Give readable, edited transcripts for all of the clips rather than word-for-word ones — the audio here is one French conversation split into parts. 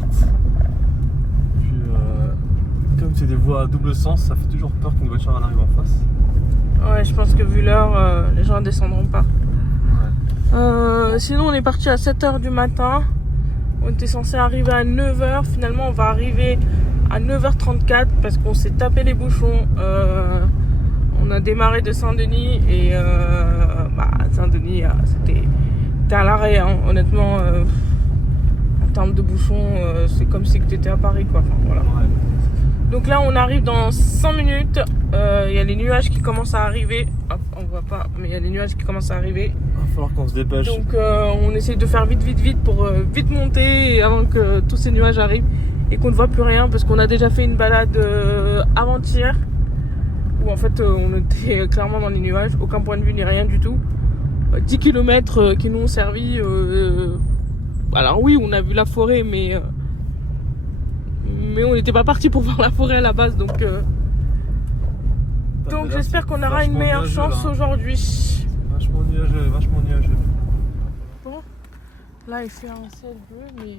carte. Puis, comme c'est des voies à double sens, ça fait toujours peur qu'une voiture en arrive en face. Ouais, je pense que vu l'heure, les gens ne descendront pas. Ouais. Sinon, on est parti à 7h du matin. On était censé arriver à 9h. Finalement, on va arriver à 9h34 parce qu'on s'est tapé les bouchons. On a démarré de Saint-Denis et Saint-Denis, c'était à l'arrêt. Hein. Honnêtement, en termes de bouchons, c'est comme si tu étais à Paris, quoi. Enfin, voilà. Ouais. Donc là, on arrive dans 5 minutes. Il y a les nuages qui commencent à arriver. Hop, on voit pas, mais il y a les nuages qui commencent à arriver. Il va falloir qu'on se dépêche. Donc on essaye de faire vite pour vite monter avant que tous ces nuages arrivent et qu'on ne voit plus rien parce qu'on a déjà fait une balade avant-hier où en fait on était clairement dans les nuages, aucun point de vue ni rien du tout. 10 km qui nous ont servi. Alors oui, on a vu la forêt, mais on n'était pas parti pour voir la forêt à la base, donc j'espère qu'on aura une meilleure chance aujourd'hui. Vachement nuageux. Bon, là il fait un ciel bleu, mais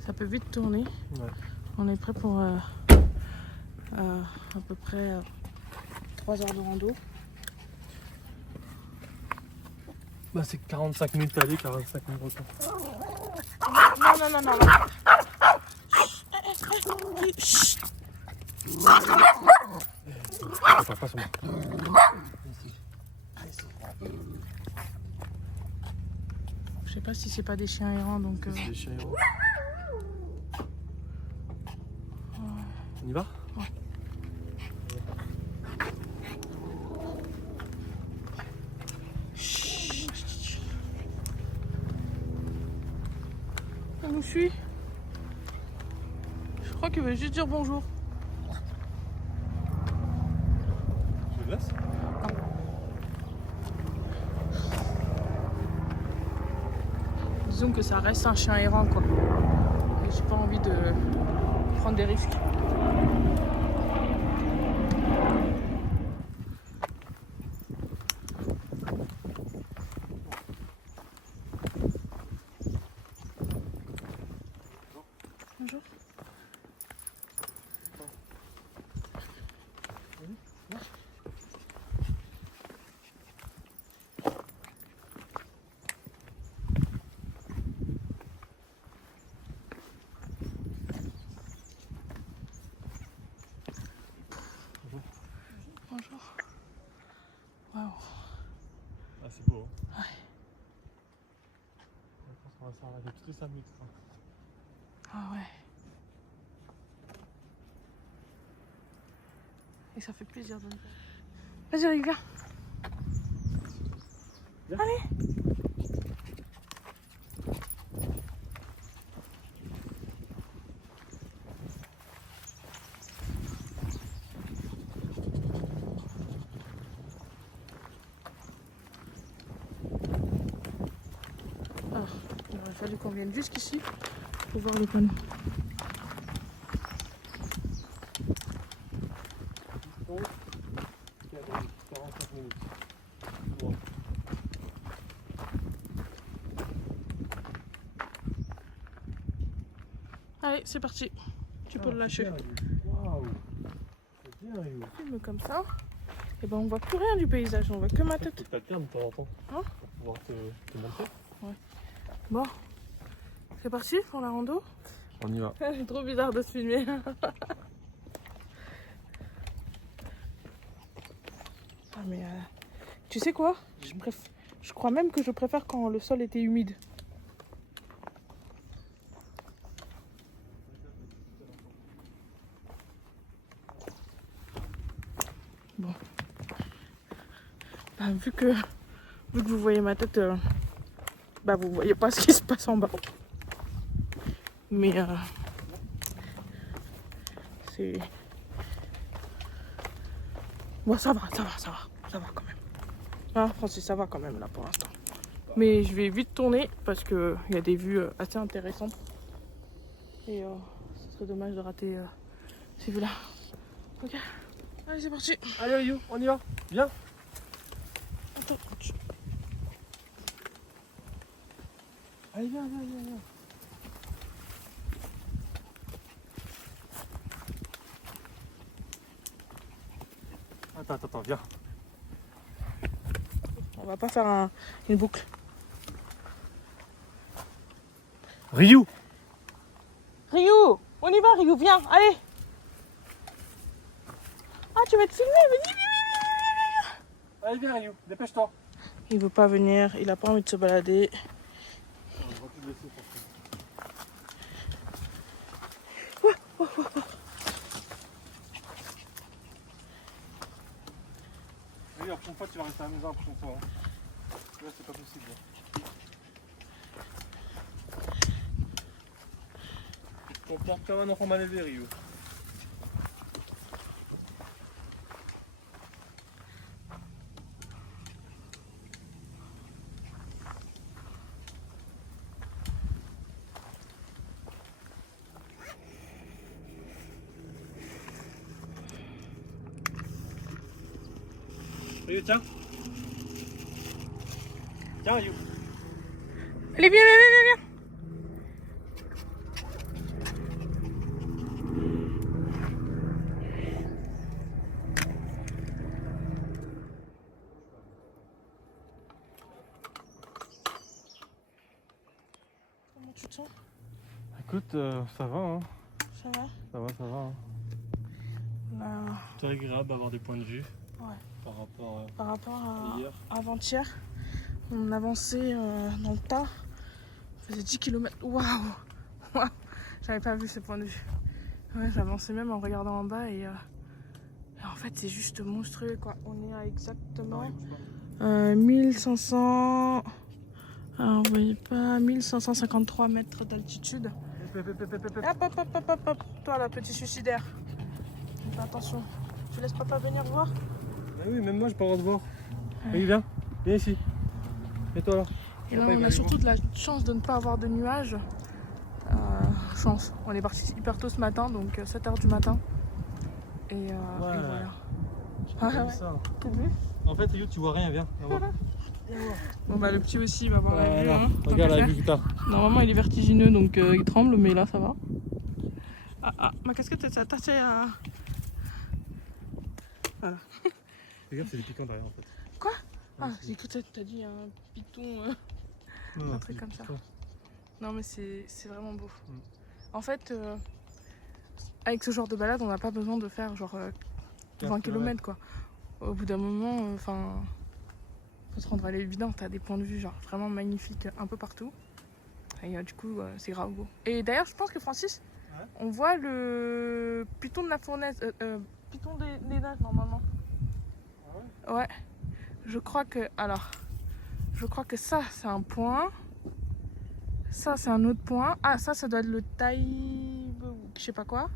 ça peut vite tourner. Ouais. On est prêt pour à peu près 3 heures de rando. Bah c'est 45 minutes aller, 45 minutes retour. Non. Chut. Pas sur moi. Je sais pas si c'est pas des chiens errants, donc C'est des chiens errants. On y va? Ouais. On nous suit. Je crois qu'il veut juste dire bonjour. Tu le laisses? Disons que ça reste un chien errant, quoi. Et j'ai pas envie de prendre des risques. Bonjour. Bonjour. Waouh. Ah c'est beau. Hein. Ouais. Je pense qu'on va s'arrêter toutes les 5 minutes. Ah ouais. Et ça fait plaisir de le faire. Vas-y, Eric, viens. Viens. Allez. Alors, il aurait fallu qu'on vienne jusqu'ici pour voir le panneau. Donc, 45 minutes. Bon. Allez, c'est parti. Tu peux le lâcher. Waouh. C'est bien, Rio. Filme comme ça. Et ben on voit plus rien du paysage, on voit que ma Faut tête. que t'alternes de temps en temps. Hein? Pour pouvoir te montrer. Bon, c'est parti pour la rando. On y va. C'est trop bizarre de se filmer. Ah mais tu sais quoi? Je crois même que je préfère quand le sol était humide. Bon. Bah, vu que vous voyez ma tête, vous voyez pas ce qui se passe en bas. Mais c'est... Bon, ça va quand même. Ah, Francis, ça va quand même là pour l'instant. Mais je vais vite tourner parce qu'il y a des vues assez intéressantes. Et ce serait dommage de rater ces vues-là. Ok, allez, c'est parti. Allez, Rio, on y va. Viens. Attends. Allez, viens. Attends, viens. On va pas faire une boucle. Ryu! Ryu, on y va Ryu, viens, allez. Ah, tu vas te filmer, vas-y, viens. Allez, viens Ryu, dépêche-toi. Il veut pas venir, il a pas envie de se balader. On va tout laisser pour ça. La prochaine fois, tu vas rester à la maison la prochaine fois. Hein. Là, c'est pas possible. Tu te comportes comme un enfant mal élevé, Rio. Rio, tiens. Tiens, Rio. Allez, viens. Comment tu te sens? Écoute, ça va, hein. Ça va? Ça va. Hein. C'est agréable d'avoir des points de vue. Ouais. Par rapport à hier. avant-hier, on avançait dans le tas. On faisait 10 km. Waouh! J'avais pas vu ce point de vue. Ouais, j'avançais même en regardant en bas et en fait c'est juste monstrueux quoi. On est à exactement 1500. Alors vous voyez pas, 1553 mètres d'altitude. Hop. Toi là, petit suicidaire. Fais attention. Tu laisses papa venir voir? Bah oui, même moi j'ai pas le droit de voir. Oui, viens ici. Et toi là? Et là, on a surtout de la chance de ne pas avoir de nuages. Chance. On est parti hyper tôt ce matin, donc 7h du matin. Et voilà. Ouais. Ça. En fait, Rio, tu vois rien, viens. Bon bah le petit aussi il va voir la vue. Hein, regarde la vue que t'as. Normalement il est vertigineux donc il tremble, mais là ça va. Ah, ma casquette elle s'est attachée à... Voilà. Regarde, c'est des piquants derrière en fait. Quoi? Ah, j'ai cru que t'as dit un piton, un truc comme ça. Non mais c'est vraiment beau. En fait, avec ce genre de balade, on n'a pas besoin de faire genre 20 km quoi. Au bout d'un moment, faut se rendre à l'évidence, t'as des points de vue genre vraiment magnifiques un peu partout. Et du coup, c'est grave beau. Et d'ailleurs, je pense que Francis, on voit le piton de la fournaise, piton des neiges normalement. Ouais. Je crois que ça c'est un point. Ça c'est un autre point. Ah ça doit être le Taïbe ou je sais pas quoi.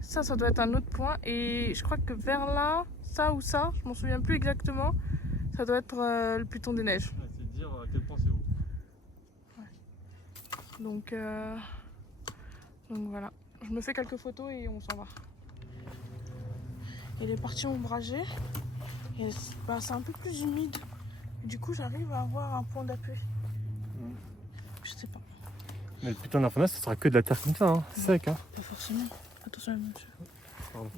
Ça doit être un autre point. Et je crois que vers là, ça ou ça, je m'en souviens plus exactement. Ça doit être le piton des neiges. Ouais, c'est dire à quel point c'est haut. Ouais. Donc voilà. Je me fais quelques photos et on s'en va. Il est parti ombragé. Et c'est un peu plus humide. Du coup, j'arrive à avoir un point d'appui. Je sais pas. Mais le putain d'infernal, ça sera que de la terre comme ça, hein. Sec, hein. Pas forcément. Attention, monsieur. Pardon.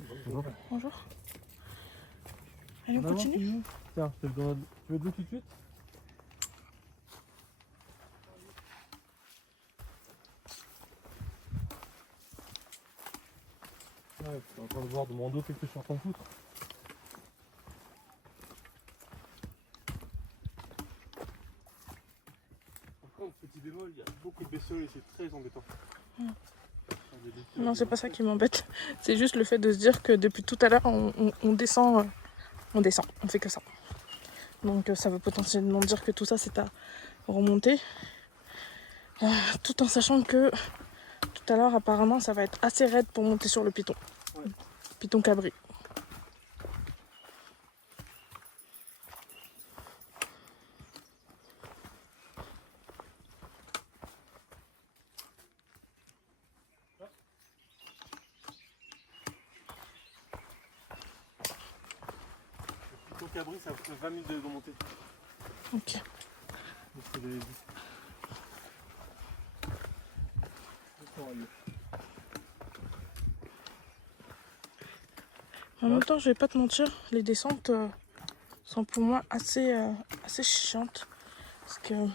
Bonjour. Allez, on continue. Tiens, tu veux de l'eau tout de suite? Ouais, tu es en train de voir de mon dos qu'est-ce que je suis en train de foutre. Par contre, petit bémol, il y a beaucoup de bestioles et c'est très embêtant. Non, c'est pas ça qui m'embête. C'est juste le fait de se dire que depuis tout à l'heure, on descend. On fait que ça. Donc ça veut potentiellement dire que tout ça, c'est à remonter. Tout en sachant que tout à l'heure, apparemment, ça va être assez raide pour monter sur le piton. Ouais. Piton cabri. Le piton cabri, ça fait 20 minutes de monter. Ok. En même temps, je vais pas te mentir, les descentes sont pour moi assez chiantes. Parce que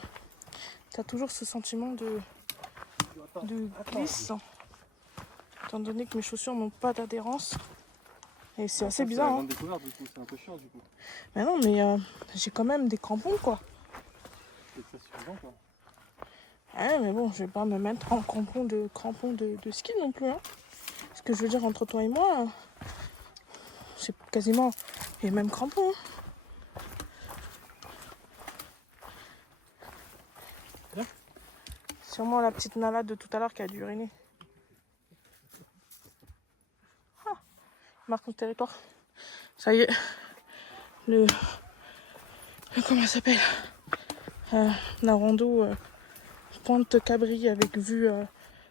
tu as toujours ce sentiment de glisse. Étant donné que mes chaussures n'ont pas d'adhérence. Et c'est assez bizarre. C'est découverte du coup, c'est un peu chiant du coup. Mais non, mais j'ai quand même des crampons quoi. C'est ça suffisant quoi. Ouais, mais bon, je vais pas me mettre en crampons de ski non plus. Hein. Ce que je veux dire entre toi et moi, c'est quasiment les mêmes crampons. Hein. Bien. Sûrement la petite malade de tout à l'heure qui a dû uriner. Ah, marque mon territoire. Ça y est. Comment ça s'appelle la rando Pointe Cabri avec vue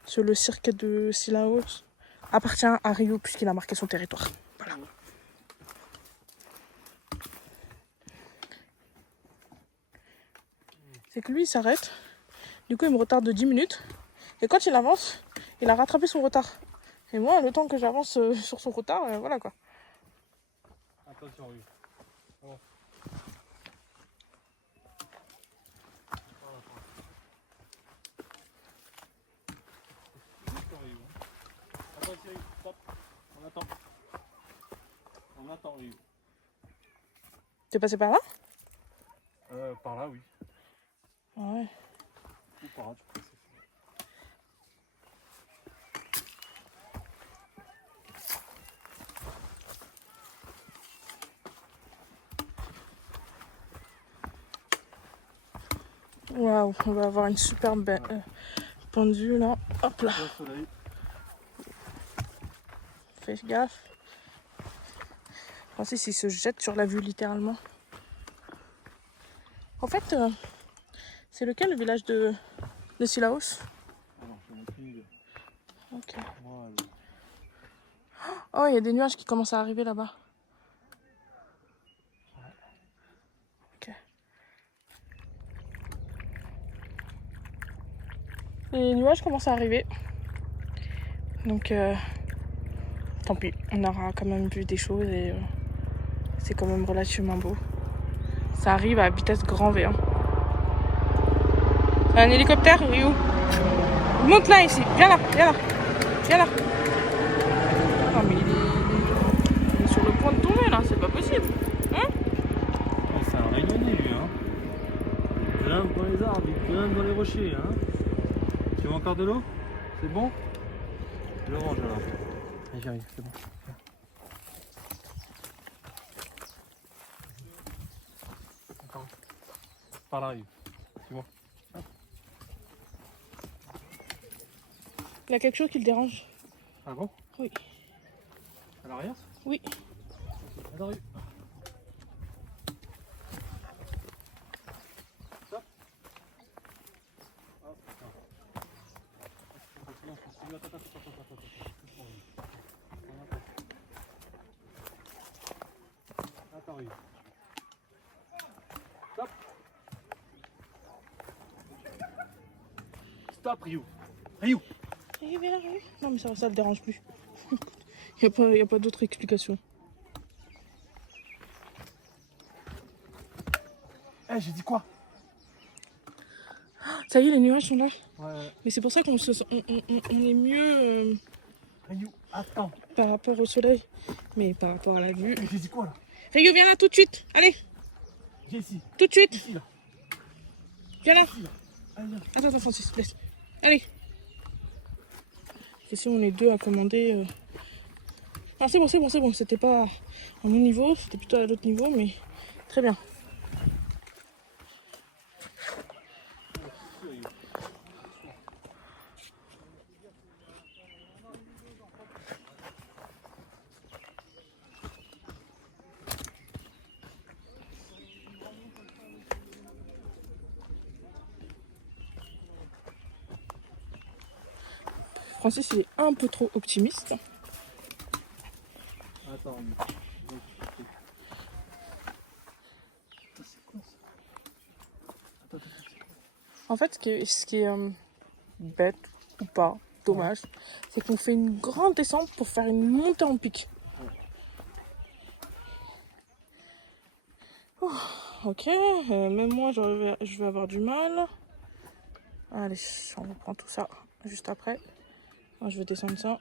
sur le cirque de Sillaos appartient à Rio puisqu'il a marqué son territoire. Voilà. C'est que lui il s'arrête, du coup il me retarde de 10 minutes et quand il avance, il a rattrapé son retard. Et moi, le temps que j'avance sur son retard, voilà quoi. Attention, oui. Bon. Stop. On attend. On attend, oui. T'es passé par là? Par là, oui. Ah ouais. Ou par là, tu peux passer. Waouh, on va avoir une super belle point de vue là. Hop là. Le soleil. Fais gaffe. Francis il se jette sur la vue littéralement. En fait, c'est lequel le village de Sillaos? Ah non, je n'ai aucune idée. Ok. Voilà. Oh, il y a des nuages qui commencent à arriver là-bas. Ok. Les nuages commencent à arriver. Donc, tant pis. On aura quand même vu des choses et c'est quand même relativement beau. Ça arrive à vitesse grand V. Hein. C'est un hélicoptère, Ryu. Monte là ici. Viens là, viens là. Viens là. Non mais il est sur le point de tomber là, c'est pas possible. Hein? Oh, c'est un réunionnais lui, hein. Il grimpe dans les arbres, il grimpe dans les rochers, hein. Tu veux encore de l'eau? C'est bon? Je le range alors. Allez, j'arrive, c'est bon. Attends. Par là, Yves. C'est bon. Il y a quelque chose qui le dérange. Ah bon? Oui. À l'arrière? Oui. Attends, Yves. Stop. Hop, attends, Yves. Stop. Stop, Ryu. Ryu. Viens là, Ryu. Non mais ça le dérange plus. Il n'y a pas d'autre explication. Eh, j'ai dit quoi? Ça y est, les nuages sont là. Ouais. Mais c'est pour ça qu'on on est mieux Ryu, attends. par rapport au soleil. Mais par rapport à la vue. Mais j'ai dit quoi là? Ryu, viens là tout de suite. Allez, Viens ici. tout de suite. Ici là. Viens là. Ici là. Allez, viens. Attends, Francis, laisse. Allez. Ici, on est deux à commander. Ah, c'est bon. C'était pas à mon niveau, c'était plutôt à l'autre niveau, mais très bien. Francis, il est un peu trop optimiste. Attends. En fait, ce qui est bête ou pas, dommage, c'est qu'on fait une grande descente pour faire une montée en pic. ok. Même moi, je vais avoir du mal. Allez, on reprend tout ça juste après. Moi, je vais descendre ça.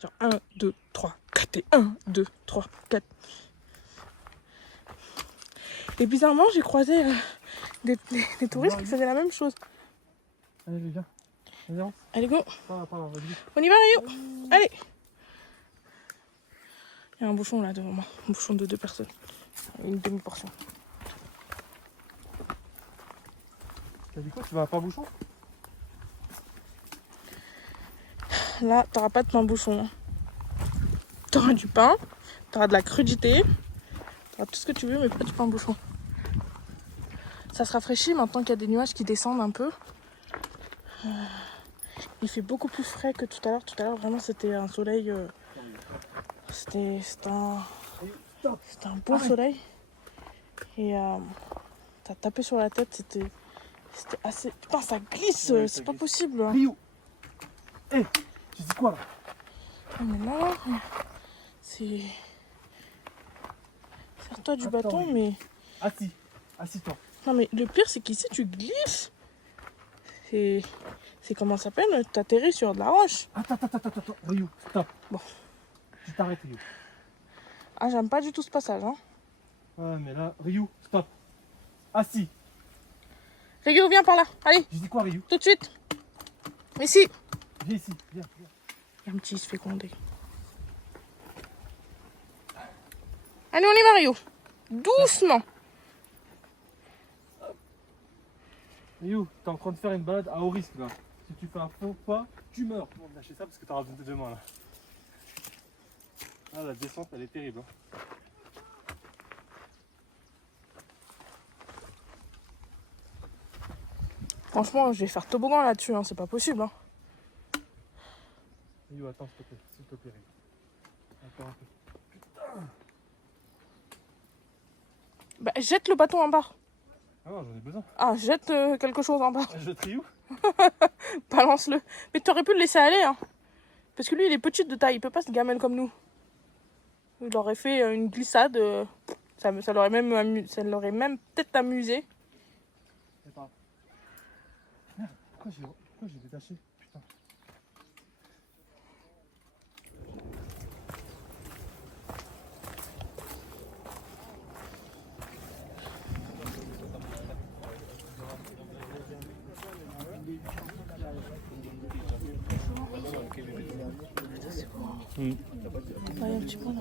Genre 1, 2, 3, 4 et 1, 2, 3, 4. Et bizarrement, j'ai croisé des touristes qui faisaient la même chose. Allez, viens. Viens. Allez, go. Vas-y. On y va, Rio. Allez. Il y a un bouchon là devant moi. Un bouchon de 2 personnes. Une demi-portion. T'as dit quoi? Tu vas à pas bouchon? Là, t'auras pas de pain bouchon. T'auras du pain, t'auras de la crudité, t'auras tout ce que tu veux, mais pas du pain bouchon. Ça se rafraîchit maintenant qu'il y a des nuages qui descendent un peu. Il fait beaucoup plus frais que tout à l'heure. Tout à l'heure, vraiment, c'était un soleil. C'était un beau soleil. Et t'as tapé sur la tête, c'était assez. Putain, ça glisse, Ouais, c'est ça pas glisse. possible. Rio. Hé, tu dis quoi là? Oh, mais là, c'est. Sers-toi du Attends, bâton, Rio. mais. Assis-toi. Non, mais le pire, c'est qu'ici, tu glisses. C'est comment ça s'appelle? T'atterris sur de la roche. Attends, Rio, stop. Bon. Tu t'arrêtes, Rio. Ah, j'aime pas du tout ce passage, hein. Ouais, mais là, Rio, stop. Assis. Rio, viens par là. Allez, Je dis quoi, Rio? tout de suite. Ici. Viens ici, viens. Il y a un petit, il se fait gronder. Allez, on y va, Rio. Doucement. Rio, t'es en train de faire une balade à haut risque là. Si tu fais un faux pas, tu meurs. On va lâcher ça parce que t'auras besoin de 2 mains là. Ah, la descente, elle est terrible. Hein. Franchement, je vais faire toboggan là-dessus, hein. C'est pas possible, hein. Rio, attends, s'il te plaît, Rio. Encore un peu. Bah, jette le bâton en bas. Ah non, j'en ai besoin. Ah, jette quelque chose en bas. Je trie où? Balance-le. Mais tu aurais pu le laisser aller, hein. Parce que lui, il est petit de taille. Il peut pas se gamelle comme nous. Il aurait fait une glissade. Ça l'aurait même peut-être amusé. C'est pas grave. Merde, pourquoi j'ai détaché? Putain. Ouais, un petit peu là.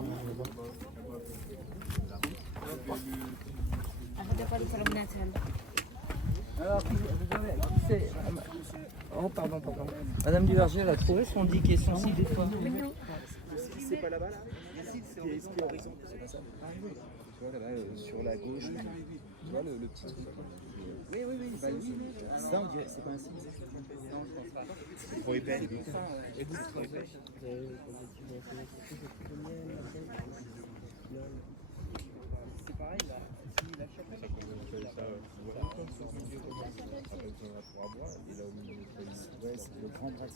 Alors, c'est... Oh, pardon. Madame Duverger, elle a trouvé son dit qui est sensible des fois. C'est pas là-bas là? Ici, c'est horizon, c'est pas ça? Tu vois là-bas sur la gauche, tu vois le petit truc. Oui, c'est lui. Ça, on dirait, c'est pas un signe. Non, je pense pas. C'est trop épais. Et vous, c'est trop épais. C'est pareil là. Si la chapelle. Ça commence à ça. Et là où ouais, c'est le grand bras.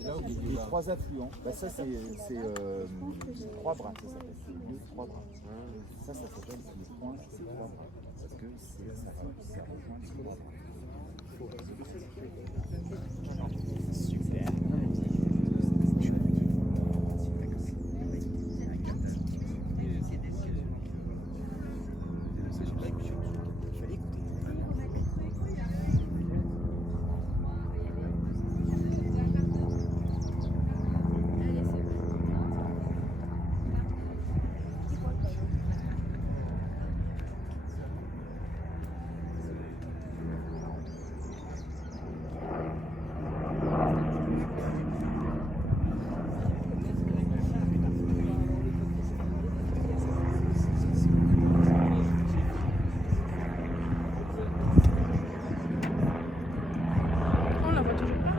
Et là où il y a 3 affluents, bah ça c'est 3 bras, ça s'appelle, c'est le 3 bras. Ça s'appelle le point, c'est 3 bras. Parce que ça rejoint les 3 bras. Super. On la voit toujours pas.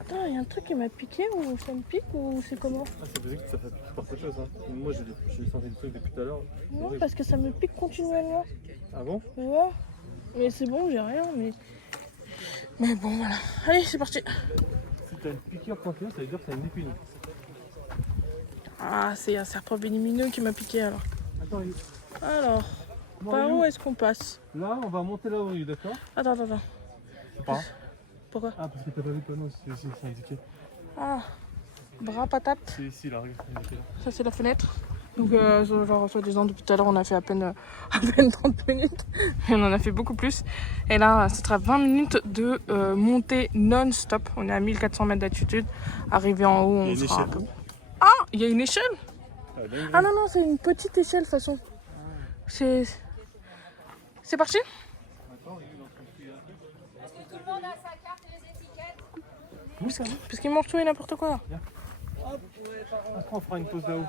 Attends, il y a un truc qui m'a piqué ou ça me pique ou c'est comment? Ah, c'est possible que ça fasse par quelque chose. Hein. Moi, j'ai senti des trucs depuis tout à l'heure. Non, parce que ça me pique continuellement. Ah bon? Ouais. Mais c'est bon, j'ai rien, mais bon, voilà. Allez, c'est parti. Si t'as une piqûre continue, ça veut dire que t'as une épine. Ah, c'est un serpent vénémineux qui m'a piqué alors. Attends, Alors, bon, par Ryu, où est-ce qu'on passe? là, on va monter là au Ryu, d'accord? Attends. C'est pas. Pourquoi? Ah, parce que t'as pas vu le panneau, c'est indiqué. Ah, bras patate. C'est ici, là, regarde, c'est indiqué là. Ça, c'est la fenêtre. Donc, genre, soi-disant, depuis tout à l'heure, on a fait à peine 30 minutes. Et on en a fait beaucoup plus. Et là, ce sera 20 minutes de montée non-stop. On est à 1400 mètres d'altitude. Arrivé en haut, on sera un peu... Ah, il y a une échelle? Ah non, c'est une petite échelle, de toute façon. C'est parti? Oui, ça va. Parce qu'ils mangent tout et n'importe quoi. Après, on fera une pause là-haut.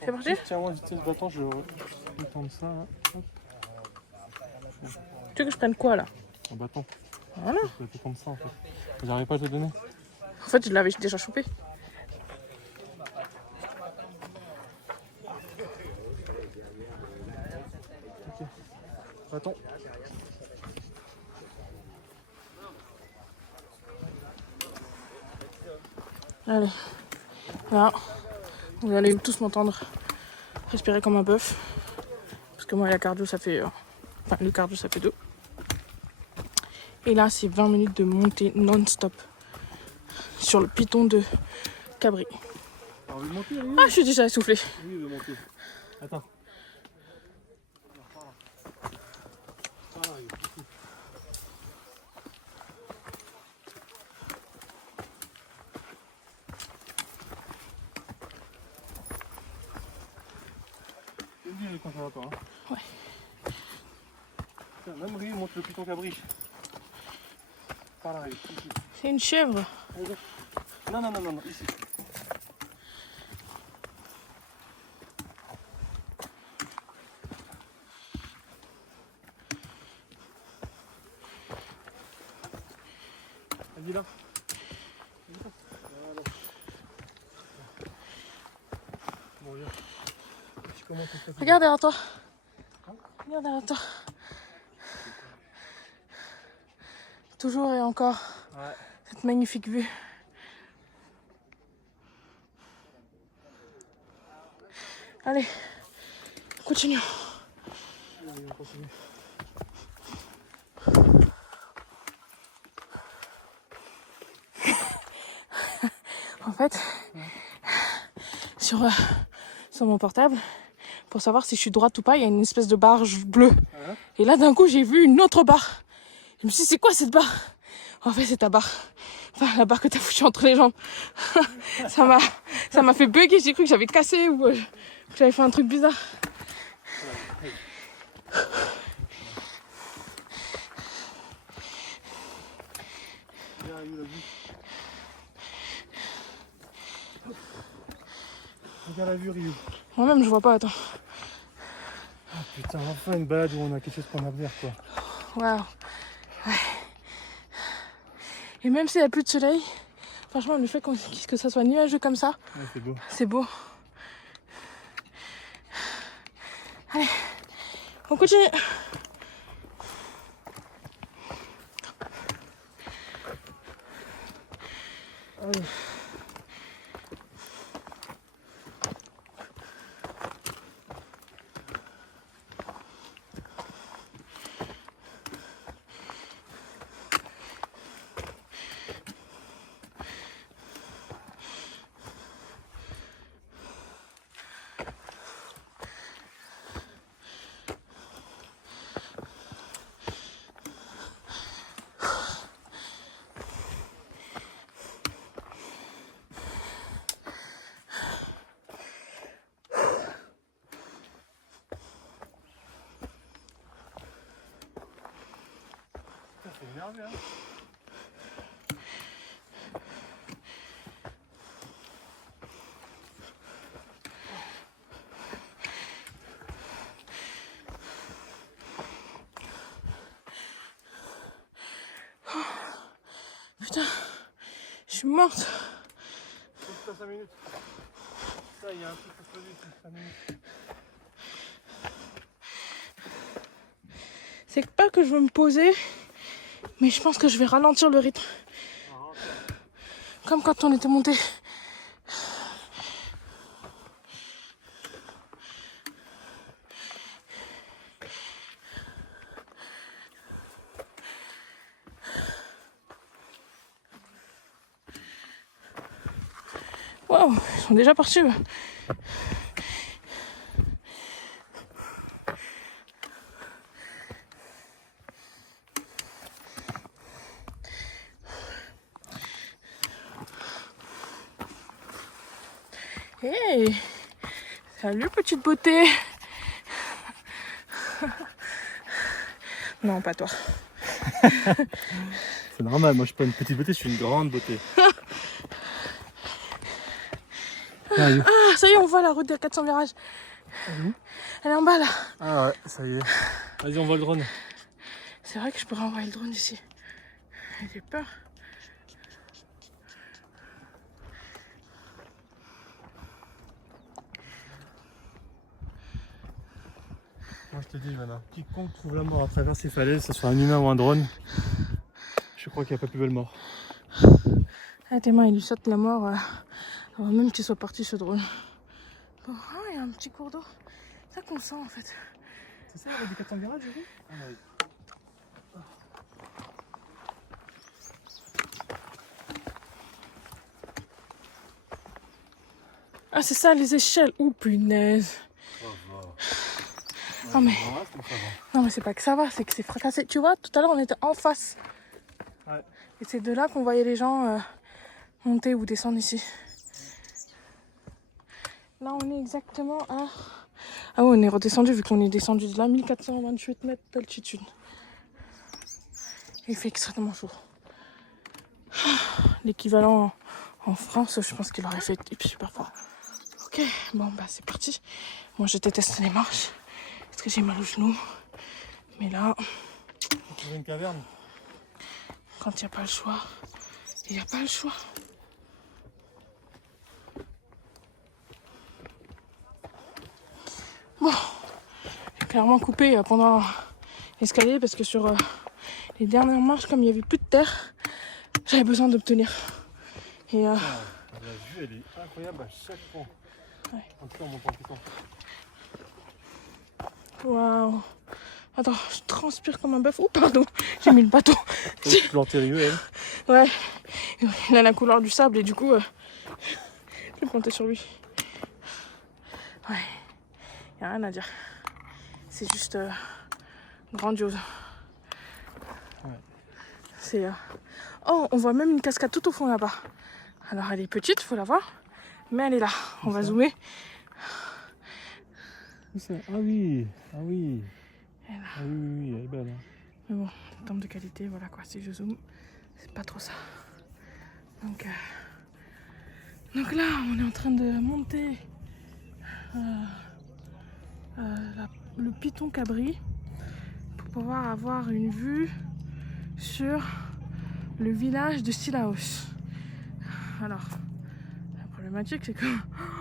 C'est parti? Tiens-moi vite ce bâton, je vais tendre ça. Là. Hop. Tu veux que je prenne quoi là? Un bâton. Voilà. Je vais te tendre ça en fait. J'arrive pas à te le donner. En fait, je l'avais déjà chopé. Ok. Bâton. Allez. Là, vous allez tous m'entendre respirer comme un bœuf. Parce que moi, la cardio, ça fait... Enfin, le cardio, ça fait 2. Et là, c'est 20 minutes de montée non-stop. Sur le piton de Cabri. On veut monter, Ryu? Ah, je suis déjà essoufflée. Oui, il veut monter. Attends. Quand ça va pas, hein. Ouais. Tiens, même Ryu monte le piton Cabri. Par là, Ryu. Ici. C'est une chèvre. Non, ici. Vas-y là. Voilà. Bon, viens. Tu commences à faire. Regarde derrière toi. Regarde derrière toi. Toujours et encore Ouais. cette magnifique vue. Allez, continue. Allez, on continue. En fait, sur mon portable, pour savoir si je suis droite ou pas, il y a une espèce de barre bleue. Ouais. Et là, d'un coup, j'ai vu une autre barre. Je me suis dit, c'est quoi cette barre? En fait, c'est ta barre. Enfin, la barre que t'as foutue entre les jambes. ça m'a fait bugger. J'ai cru que j'avais cassé ou que j'avais fait un truc bizarre. Regarde la vue, Ryu. Moi-même, je vois pas. Attends. Ah putain, enfin une balade où on a quelque chose qu'on a à faire, quoi. Waouh. Ouais. Et même s'il n'y a plus de soleil, franchement, le fait que ça soit nuageux comme ça, Ouais, c'est beau. c'est beau. Allez, on continue. Allez. C'est énervé, hein. Putain, je suis morte. Faut que 5 minutes. Ça, il y a un truc à se poser, 5 minutes. C'est pas que je veux me poser, mais je pense que je vais ralentir le rythme. Comme quand on était monté. Waouh, ils sont déjà partis. Eux. Hey, salut petite beauté. Non, pas toi. C'est normal, moi je suis pas une petite beauté, je suis une grande beauté. Ah, ça y est, on voit la route des 400 virages. Elle est en bas là. Ah ouais, ça y est. Vas-y, on voit le drone. C'est vrai que je pourrais envoyer le drone ici. J'ai peur. Moi je te dis, Ivana, quiconque trouve la mort à travers ces falaises, que ce soit un humain ou un drone, je crois qu'il n'y a pas plus belle mort. Ah, tes mains, il lui saute la mort avant même qu'il soit parti ce drone. Bon, ah, il y a un petit cours d'eau. C'est ça qu'on sent en fait. C'est ça, la route des 400 virages, j'ai vu? Ah oui. Ah, c'est ça les échelles. Oh punaise. Non mais, non mais c'est pas que ça va, c'est que c'est fracassé. Tu vois, tout à l'heure on était en face. Ouais. Et c'est de là qu'on voyait les gens monter ou descendre ici. Là on est exactement à... Ah ouais, on est redescendu vu qu'on est descendu de là, 1428 mètres d'altitude. Il fait extrêmement chaud. L'équivalent en France, je pense qu'il aurait fait super fort. Ok, bon bah c'est parti. Moi je déteste les marches. Parce que j'ai mal aux genoux. Mais là, On trouve une caverne. quand il n'y a pas le choix, il n'y a pas le choix. Bon, j'ai clairement coupé pendant l'escalier parce que sur les dernières marches, comme il n'y avait plus de terre, j'avais besoin d'obtenir. Et La vue, elle est incroyable à chaque fois. Ouais. En tout cas, on monte tout le temps. waouh. Attends, je transpire comme un bœuf. Oh pardon, j'ai mis le bateau. Plantérieux, elle. Ouais, il a la couleur du sable et du coup, je vais planter sur lui. Ouais, y a rien à dire. C'est juste grandiose. Ouais. C'est. Oh, on voit même une cascade tout au fond là-bas. Alors elle est petite, faut la voir, mais elle est là. On va zoomer. Ah oui, ah oui. Elle est là. Ah oui, oui, elle est belle. Hein. Mais bon, en termes de qualité, voilà quoi, si je zoome, c'est pas trop ça. Donc là, on est en train de monter le Piton Cabri pour pouvoir avoir une vue sur le village de Cilaos. Alors, la problématique, c'est que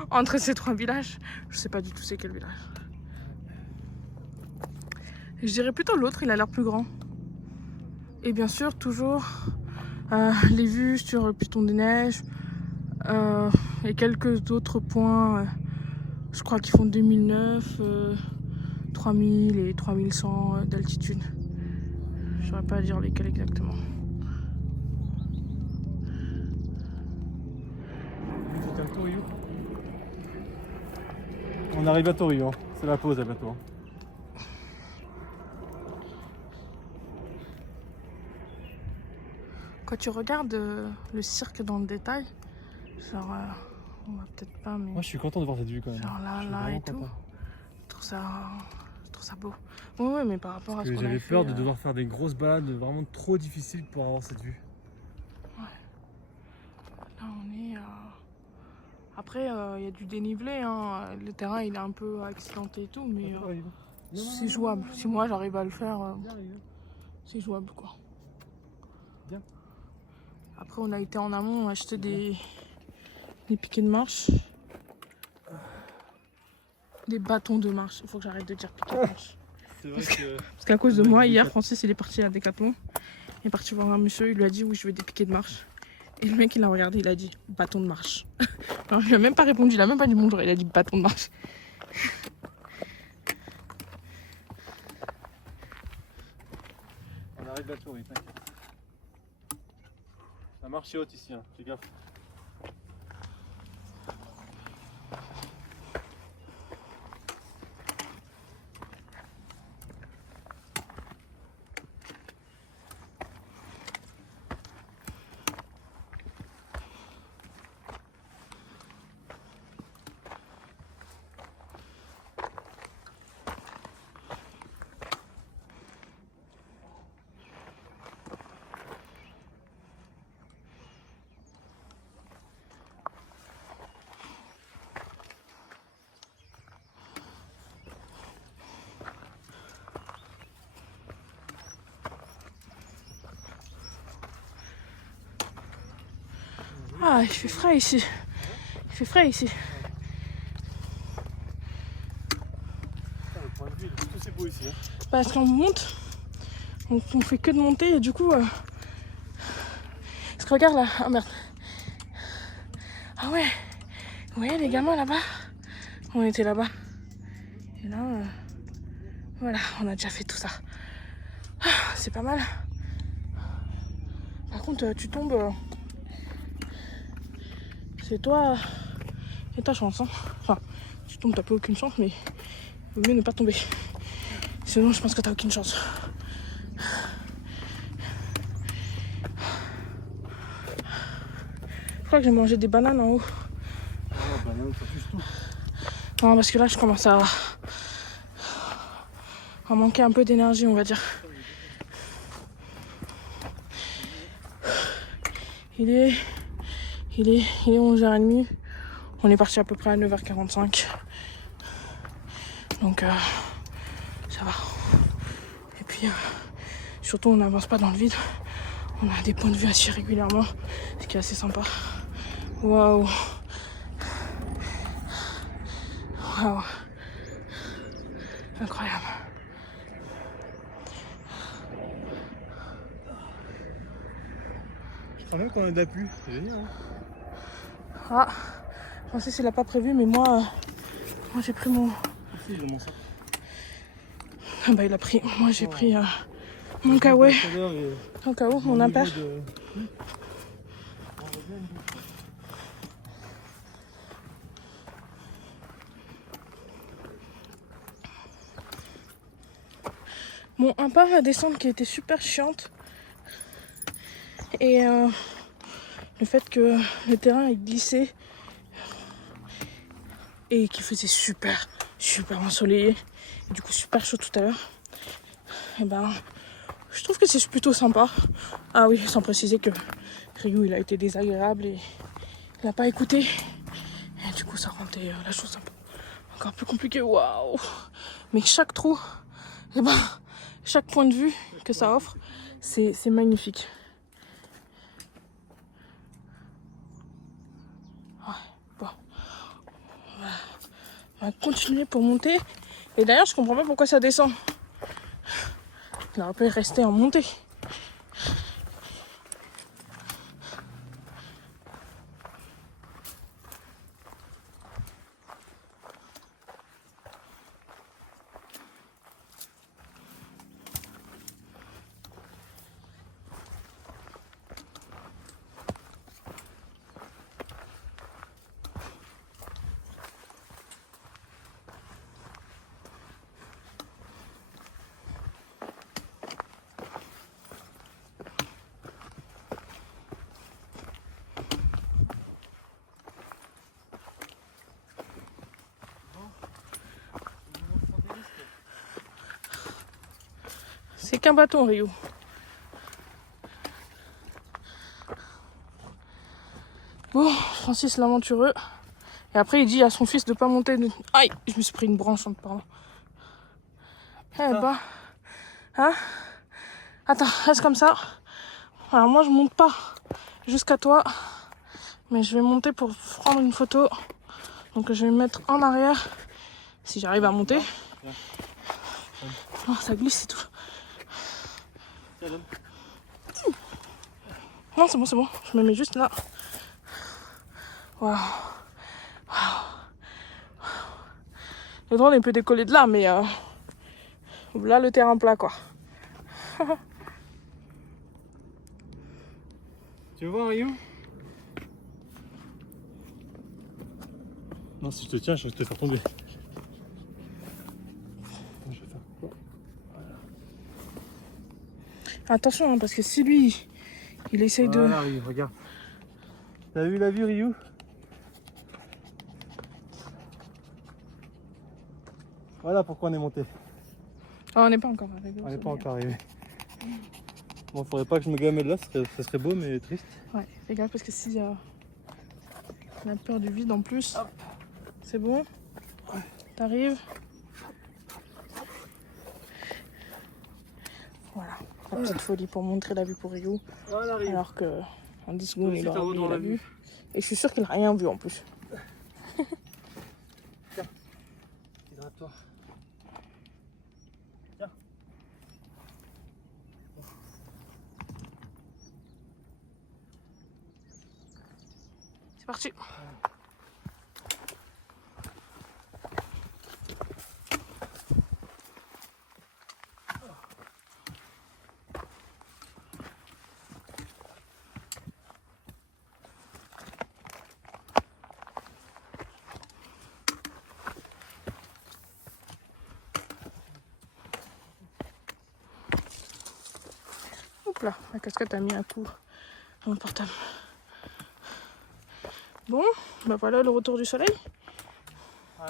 entre ces trois villages, je sais pas du tout c'est quel village. Je dirais plutôt l'autre, il a l'air plus grand. Et bien sûr, toujours les vues sur le Piton des Neiges et quelques autres points. Je crois qu'ils font 2009, 3000 et 3100 d'altitude. Je ne saurais pas dire lesquels exactement. C'était à Torio. On arrive à Torio, c'est la pause à bientôt. Quand tu regardes le cirque dans le détail, genre, on va peut-être pas, mais Moi je suis content de voir cette vue quand même. genre Je suis là vraiment et tout, content. je trouve ça beau. Oui, mais par rapport à ce qu'on avait J'avais fait, peur de devoir faire des grosses balades vraiment trop difficiles pour avoir cette vue. là on est après il y a du dénivelé, hein. Le terrain il est un peu accidenté et tout, mais c'est jouable. Si moi j'arrive à le faire, c'est jouable quoi. Bien. Après on a été en amont, on a acheté des piquets de marche. Des bâtons de marche, il faut que j'arrête de dire piquets de marche. C'est vrai que... Parce qu'à cause de moi, hier, Francis il est parti à Decathlon. Il est parti voir un monsieur, il lui a dit oui je veux des piquets de marche. Et le mec, il a regardé, il a dit bâton de marche. Alors, il a même pas répondu, il a même pas dit bonjour, il a dit bâton de marche. On arrive bientôt, oui, t'inquiète. La marche est haute ici, hein. Fais gaffe. Ah, il fait frais ici. Il fait frais ici. Putain, le point de vue, tout c'est beau ici. Hein. Parce qu'on monte, on fait que de monter et du coup... Parce que regarde là, ah merde. Ah ouais, vous voyez les gamins là-bas? On était là-bas. Et là, voilà, on a déjà fait tout ça. Ah, c'est pas mal. Par contre, tu tombes... C'est toi et ta chance. Hein. Enfin, tu tombes, t'as pas aucune chance, mais il vaut mieux ne pas tomber. Sinon, je pense que t'as aucune chance. Je crois que j'ai mangé des bananes en haut. Oh, banane, ça touche tout. Non, parce que là, je commence à manquer un peu d'énergie, on va dire. Il est 11h30. On est parti à peu près à 9h45. Donc, ça va. Et puis, surtout, on n'avance pas dans le vide. On a des points de vue assez régulièrement, ce qui est assez sympa. Waouh! Waouh! Incroyable. Je crois même qu'on a de la pluie. C'est génial. Hein. Ah, Francis il l'a pas prévu, mais moi j'ai pris mon... Ici, j'ai mon sac. Ah bah il a pris, moi j'ai pris mon kawaii, mon kawaii, mon impair. Mon impair, la descente qui était super chiante. Et le fait que le terrain est glissé et qu'il faisait super ensoleillé, et du coup super chaud tout à l'heure, et ben je trouve que c'est plutôt sympa. Ah oui, sans préciser que Ryu il a été désagréable et il n'a pas écouté, et du coup ça rendait la chose encore plus compliquée. Waouh! Mais chaque trou, et ben chaque point de vue que ça offre, c'est magnifique. On va continuer pour monter. Et d'ailleurs, je comprends pas pourquoi ça descend. On aurait pu rester en montée. C'est qu'un bâton, Ryu. Bon, Francis l'aventureux. Et après, il dit à son fils de pas monter. Aïe, je me suis pris une branche, pardon. Eh bah. Hein? Attends, reste comme ça. Alors moi, je monte pas jusqu'à toi. Mais je vais monter pour prendre une photo. Donc je vais me mettre en arrière. Si j'arrive à monter. Oh, ça glisse, c'est tout. Non, c'est bon, c'est bon. Je me mets juste là. Waouh. Le drone il peut décoller de là, mais là le terrain plat quoi. Tu veux voir Rio? Non, si je te tiens, je vais te faire tomber. Je vais faire quoi? Attention, hein, parce que si lui, il essaye Voilà, Rio, regarde. T'as vu la vue, Rio? Voilà pourquoi on est monté. Ah, on n'est pas encore arrivé. On n'est pas encore arrivé. Bon, faudrait pas que je me gamelle là, ça serait beau mais triste. Ouais, fais gaffe parce que si on a peur du vide en plus. C'est bon? T'arrives? Voilà, la petite folie pour montrer la vue pour Rio. Voilà, Rio. Alors que en 10 secondes, il aura oublié dans la vue. Et je suis sûre qu'il n'a rien vu en plus. Hydrate-toi. Tiens. C'est parti. Hop là, la casquette a mis un coup dans mon portable. Bon, bah voilà le retour du soleil. Ouais.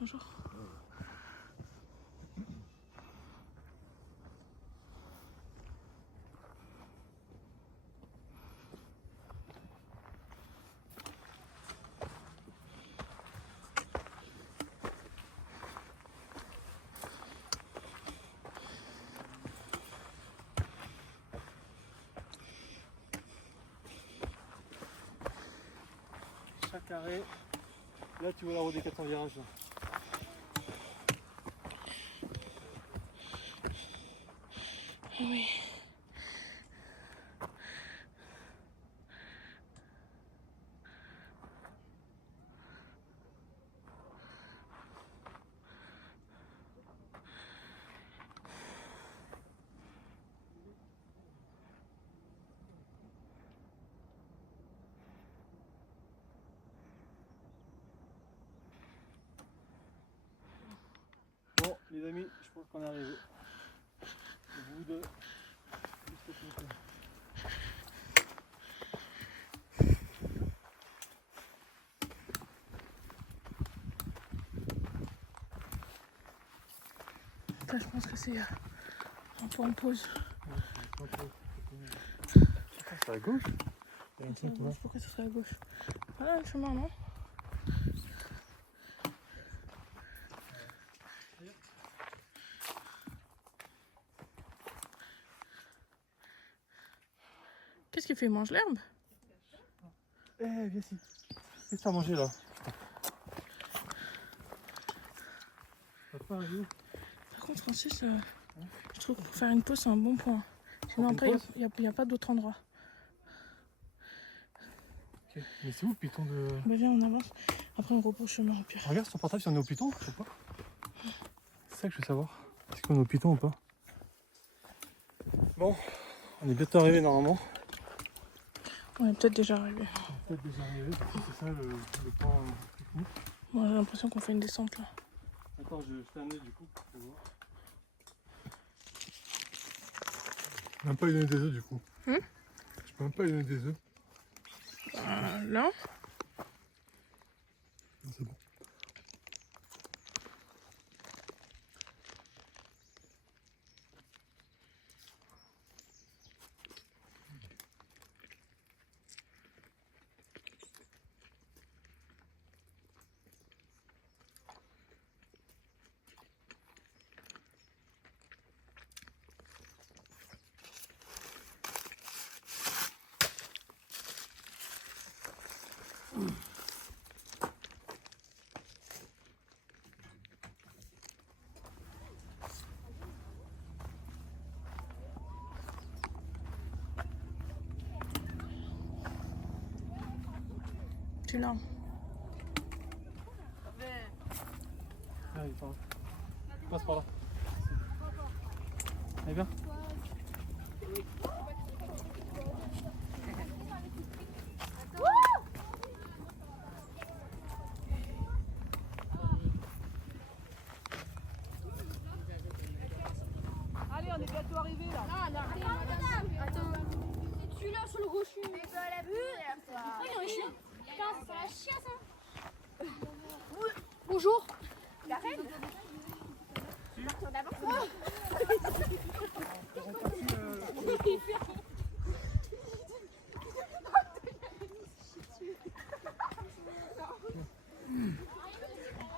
Bonjour. Chaque arrêt, là tu vois la route des 400 virages là. Oui. Bon les amis, je pense qu'on est arrivé. Au bout de 17 minutes. Là, je pense que c'est un peu en pause. C'est à gauche. Il y a un C'est à truc là. gauche, pourquoi ce serait à gauche? Voilà le chemin, non? Qu'est-ce qu'il fait? Il mange l'herbe? Eh viens ici. Qu'est-ce que t'as mangé là? T'as pas Rio? Par contre, Francis, je trouve que pour faire une pause, c'est un bon point. Sinon, après, il n'y a pas d'autre endroit. Ok. Mais c'est où le piton de... Bah, viens, on avance. Après, on reprend le chemin au pire. Regarde sur ton portable si on est au piton ou pas. C'est ça que je veux savoir. Est-ce qu'on est au piton ou pas? Bon, on est bientôt arrivé normalement. On est peut-être déjà arrivé. On est peut-être déjà arrivé, c'est ça le point technique. Moi, j'ai l'impression qu'on fait une descente là. Attends, je fais un œil du coup pour voir. Je peux même pas lui donner des œufs du coup. Je peux même pas lui donner des œufs. Voilà. C'est bon. Tu l'as. Allez, passe par là. Allez, viens. Allez, on est bientôt arrivé là. Attends. Tu l'as sur le rocher. Mais pas la vue. Oh, il y a un chien. Putain, c'est un chien ça. Bonjour. La reine.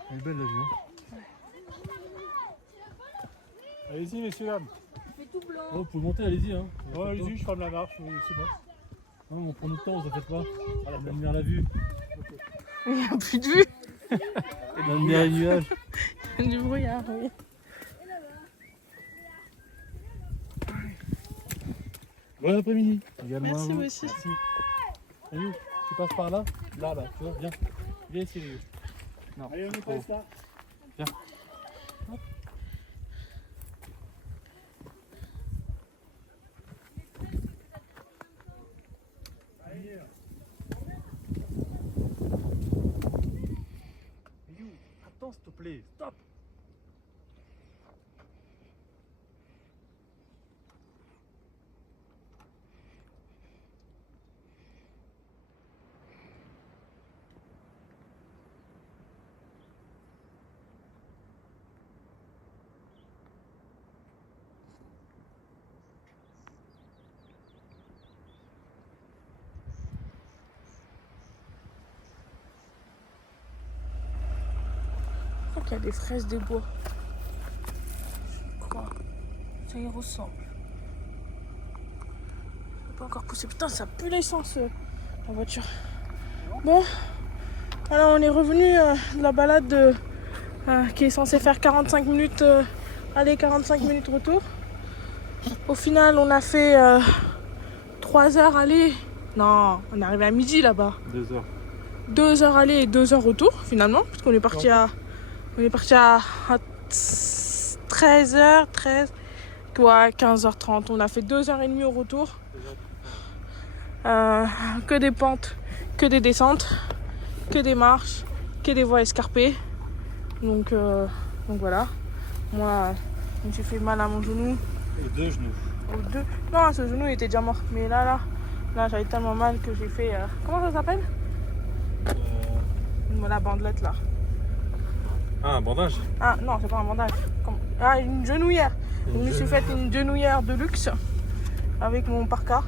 Elle est belle la vue. Hein. Allez-y messieurs dames. Tout blanc. Oh, vous pouvez monter, allez-y. Hein. Ouais, allez-y, je ferme la marche, c'est bon. Non, on prend notre temps, vous en faites pas. On admire la vue. Il n'y a plus de vue. On admire les nuages. Du brouillard, oui. Bon après-midi. Également Merci, à vous. vous aussi. Merci. Salut, tu passes par là. Là, tu vois, viens. Viens ici, Léo. Non. Allez, on est prêts là. Viens. Attends, s'il te plaît, stop. Je crois qu'il y a des fraises des bois. Quoi? Ça y ressemble. Pas encore poussé. Putain, ça pue l'essence, la voiture. Bon, alors on est revenu de la balade qui est censée faire 45 minutes aller, 45 minutes retour. Au final, on a fait 3 heures aller. Non, on est arrivé à midi là-bas. 2 heures. 2 heures aller et 2 heures retour finalement, parce qu'on est parti à 13h, 13, ouais, 15h30. On a fait 2h30 au retour. Que des pentes, que des descentes, que des marches, que des voies escarpées. Donc voilà. Moi, je me suis fait mal à mon genou. Et 2 genoux. Aux deux. Non, ce genou il était déjà mort. Mais là, j'avais tellement mal que j'ai fait. Comment ça s'appelle? La bandelette là. Ah, un bandage. Ah non, c'est pas un bandage. Ah, une genouillère. Je me suis fait une genouillère de luxe avec mon parka.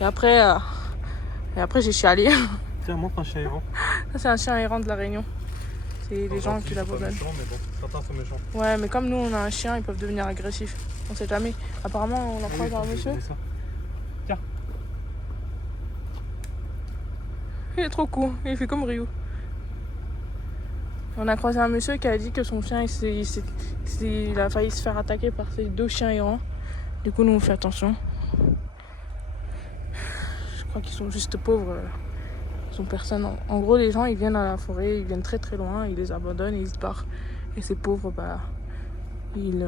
Et après j'ai chialé. Tiens, montre un chien errant. Ça, c'est un chien errant de la Réunion. C'est les gens qui l'abandonnent. Mais bon, certains sont méchants. Ouais, mais comme nous on a un chien, ils peuvent devenir agressifs. On sait jamais. Apparemment, on en croise un monsieur. Tiens. Il est trop cool. Il fait comme Ryu. On a croisé un monsieur qui a dit que son chien il a failli se faire attaquer par ces 2 chiens errants. Du coup, nous on fait attention. Je crois qu'ils sont juste pauvres. Ils sont personne. En gros, les gens ils viennent à la forêt, ils viennent très très loin, ils les abandonnent et ils se barrent. Et ces pauvres, bah, ils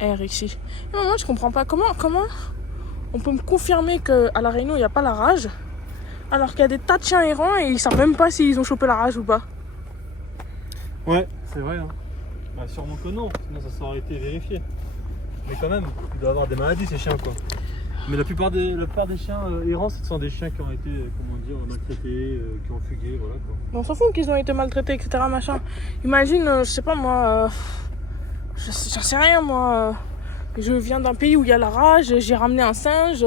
errent ici. Mais moi, je comprends pas comment on peut me confirmer qu'à la Réunion il n'y a pas la rage, alors qu'il y a des tas de chiens errants et ils savent même pas s'ils ont chopé la rage ou pas. Ouais, c'est vrai. Hein. Bah, sûrement que non, sinon ça aurait été vérifié. Mais quand même, il doit avoir des maladies ces chiens quoi. Mais la plupart des chiens errants, ce sont des chiens qui ont été, comment dire, maltraités, qui ont fugué, voilà quoi. On s'en fout qu'ils ont été maltraités, etc. Machin. Imagine, je sais pas moi, j'en sais rien moi. Je viens d'un pays où il y a la rage, j'ai ramené un singe,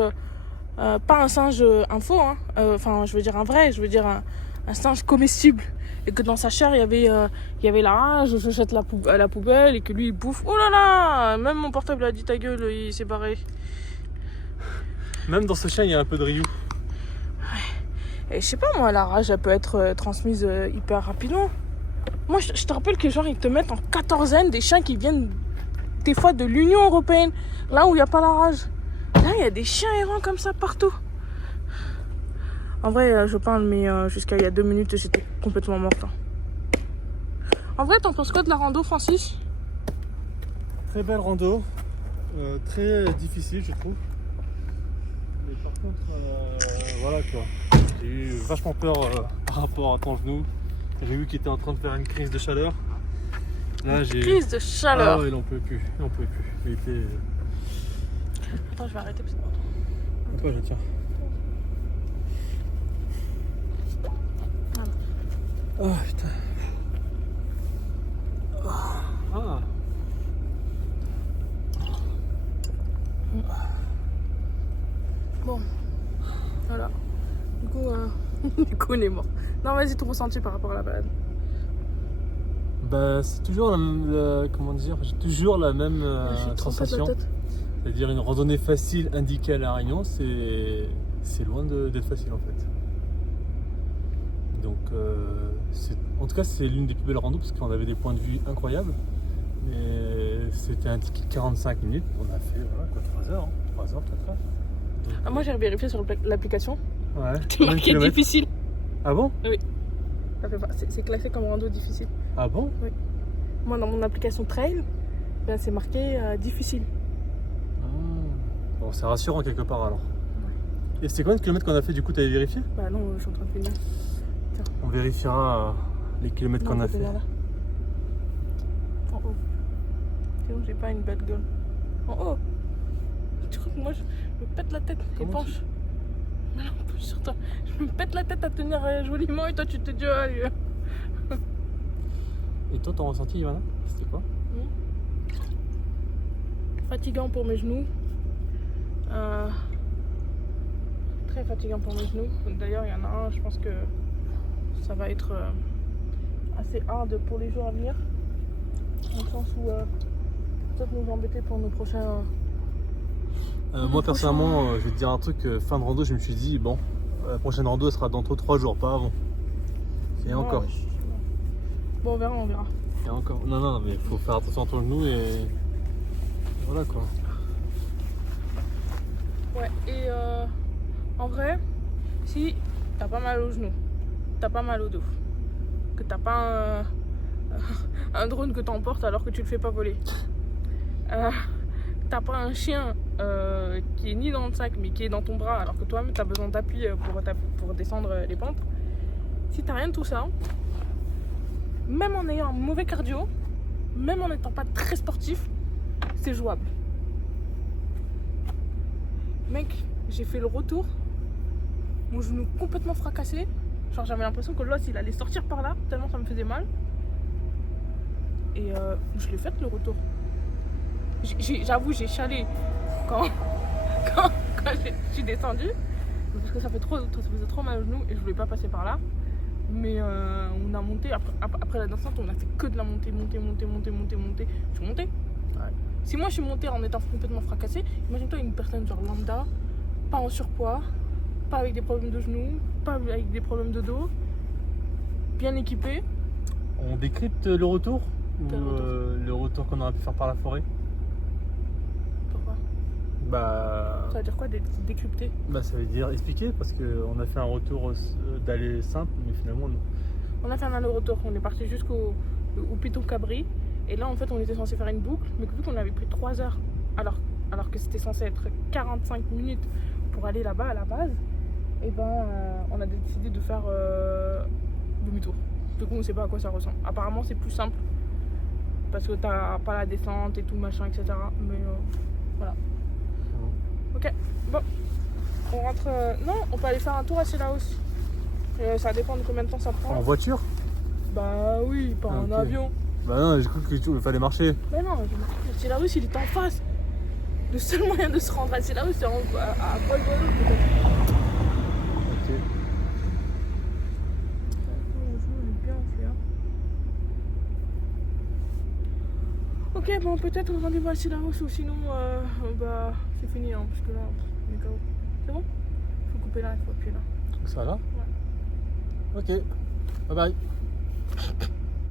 pas un singe un faux, hein. Enfin je veux dire un vrai, je veux dire un singe comestible. Et que dans sa chair il y avait la rage, je jette à la poubelle et que lui il bouffe. Oh là là, même mon portable a dit ta gueule, il s'est barré. Même dans ce chien, il y a un peu de Ryu. Et je sais pas moi, la rage elle peut être transmise hyper rapidement. Moi je te rappelle que genre ils te mettent en quatorzaine des chiens qui viennent des fois de l'Union Européenne, là où il n'y a pas la rage. Là il y a des chiens errants comme ça partout. En vrai je parle mais jusqu'à il y a 2 minutes j'étais complètement morte. Hein. En vrai t'en penses quoi de la rando, Francis? Très belle rando, très difficile je trouve. Mais par contre, voilà quoi. J'ai eu vachement peur par rapport à ton genou. J'ai vu qu'il était en train de faire une crise de chaleur. Là j'ai... Crise de chaleur. Ah ouais, il en pouvait plus, il en pouvait plus. Il était... Attends je vais arrêter parce que... Pourquoi je tiens. Oh putain. Ah. Bon, voilà. Du coup on est mort. Non vas-y, ton ressenti par rapport à la balade. Bah c'est toujours comment dire, j'ai toujours la même J'ai trop mal à la sensation. tête. C'est-à-dire une randonnée facile indiquée à La Réunion, c'est loin d'être facile en fait. Donc en tout cas c'est l'une des plus belles randos parce qu'on avait des points de vue incroyables. Mais c'était indiqué 45 minutes, on a fait voilà, quoi, 3 heures, hein, 3 heures peut-être. Donc, Ah, moi j'ai vérifié sur l'application. ouais. C'est Combien de marqué kilomètres? difficile. Ah bon? C'est classé comme rando difficile. Ah bon? Moi dans mon application trail, ben, c'est marqué difficile. Ah. Bon, c'est rassurant quelque part alors. Et c'était combien de kilomètres qu'on a fait du coup, t'avais vérifié? Bah non, je suis en train de finir. On vérifiera les kilomètres qu'on a fait. En haut. C'est où j'ai pas une bad gueule. En haut. Tu crois que moi je me pète la tête et Comment penche. Mais non, penche sur toi. Je me pète la tête à tenir joliment et toi tu te dis allez. Et toi, ton ressenti, Ivana? C'était quoi? Fatigant pour mes genoux. Très fatigant pour mes genoux. D'ailleurs, il y en a un, je pense que ça va être assez hard pour les jours à venir. Dans le sens où peut-être nous embêter pour nos prochains. Moi personnellement, je vais te dire un truc, fin de rando, je me suis dit, bon, la prochaine rando, elle sera dans 3 jours, pas avant. Et Ouais, encore. ouais, Bon, on verra, on verra. Et encore. Non, mais il faut faire attention à ton genou et voilà quoi. Ouais, et en vrai, si t'as pas mal au genou, t'as pas mal au dos, que t'as pas un drone que t'emportes alors que tu le fais pas voler, t'as pas un chien qui est ni dans le sac mais qui est dans ton bras alors que toi-même t'as besoin d'appui pour descendre les pentes, si t'as rien de tout ça, même en ayant un mauvais cardio, même en n'étant pas très sportif, c'est jouable. Mec, j'ai fait le retour, mon genou complètement fracassé, genre j'avais l'impression que l'os il allait sortir par là, tellement ça me faisait mal. Et je l'ai fait le retour. J'avoue, j'ai chialé quand je suis descendue, parce que ça faisait trop mal au genou et je voulais pas passer par là. Mais on a monté, après la descente, on a fait que de la montée. Je suis montée. Ouais. Si moi je suis montée en étant complètement fracassée, imagine-toi une personne genre lambda, pas en surpoids, pas avec des problèmes de genoux, pas avec des problèmes de dos, bien équipée. On décrypte le retour ou Quel retour le retour qu'on aurait pu faire par la forêt? Pourquoi? Bah Ça veut dire quoi décrypter? ça veut dire expliquer parce qu'on a fait un retour d'aller simple mais finalement non. On a fait un aller-retour, on est parti jusqu'au Piton Cabri. Et là en fait on était censé faire une boucle, mais vu qu'on avait pris 3 heures alors que c'était censé être 45 minutes pour aller là-bas à la base, et ben on a décidé de faire demi-tour. Du coup on sait pas à quoi ça ressemble. Apparemment c'est plus simple parce que t'as pas la descente et tout machin etc. Mais voilà. Ok. Ok, bon. On rentre... Non, on peut aller faire un tour à Cilaos. Ça dépend de combien de temps ça prend. En voiture? Bah oui, pas en Ok. avion. Bah non, j'ai cru qu'il fallait marcher. Mais non, Cilaos il est en face. Le seul moyen de se rendre à Cilaos c'est à Paul-Valo peut-être. Ok. Ok, bon, peut-être rendez-vous à Cilaos ou sinon, bah, c'est fini, hein, parce que là, on est KO. C'est bon? Faut couper là, il faut appuyer là. Ça va? Ouais. Ok. Bye bye.